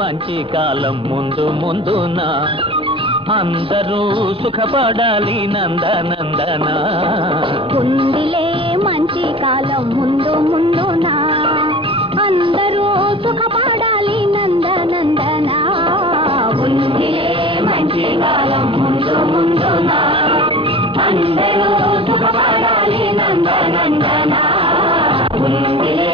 మంచి కాలం ముందు ముందున అందరూ సుఖపడాలి నందనందన ఉందిలే మంచి కాలం ముందు ముందున అందరూ సుఖపడాలి నందనందన ఉందిలే మంచి కాలం ముందు ముందున అందరూ సుఖపడాలి నందనందన ఉందిలే.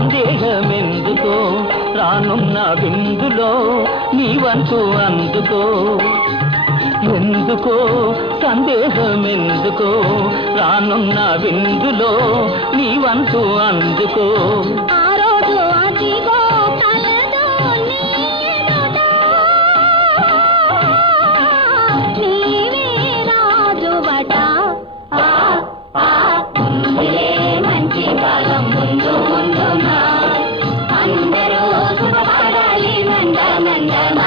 సందేహమెందుకో రానున్న విందులో నీవంతు అందుకో ఎందుకో సందేహమెందుకో రానున్న విందులో నీవంతు అందుకో ఆ రోజు అదిగో కలదో నీవే రాజువట మంచి కాలం ముందు ముందున అందరూ సుఖపడాలి నందనందన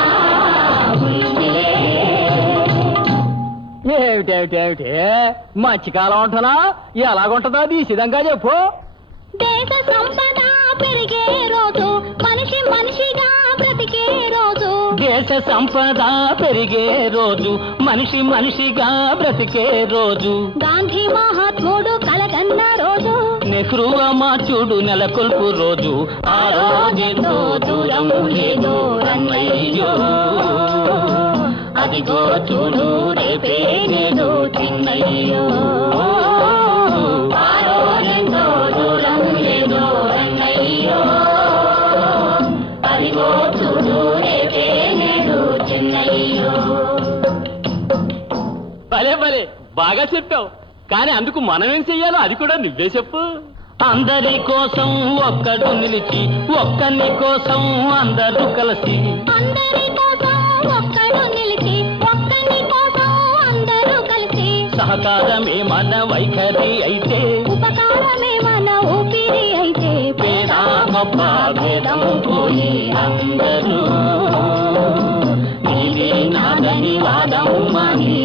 ఏమిటేమిటేమిటి మంచి కాలం ఉంటున్నా ఎలాగుంటుందో తీసిదంగా చెప్పు. దేశ సంపద పెరిగే రోజు మనిషి మనిషిగా బ్రతికే రోజు దేశ సంపద పెరిగే రోజు మనిషి మనిషిగా బ్రతికే రోజు గాంధీ మహాత్ముడు కలగన్న రోజు నెహ్రూ అమాచుడు నెలకొల్పు రోజు ఆ రోజెంతో దూరం లేదో రన్నయ్యో అదిగో చూడు రేపే నేడు చిన్నయ్యో ఆ రోజెంతో దూరం లేదో రన్నయ్యో అదిగో చూడు రేపే నేడు చిన్నయ్యో. భలే భలే బాగా చెప్పావు, కానీ అందుకు మనం ఏం చెయ్యాలో అది కూడా నువ్వే చెప్పు. అందరి కోసం ఒక్కడు నిలిచి ఒక్కని కోసం అందరూ కలిసి అందరి కోసం ఒక్కడు నిలిచి ఒక్కని కోసం అందరూ కలిసి సహకారమే మన వైఖరి అయితే ఉపకారమే మన ఊపిరి అయితే పేద గొప్ప భేదం పోయి అందరూ నీది నాదని వాదం మాని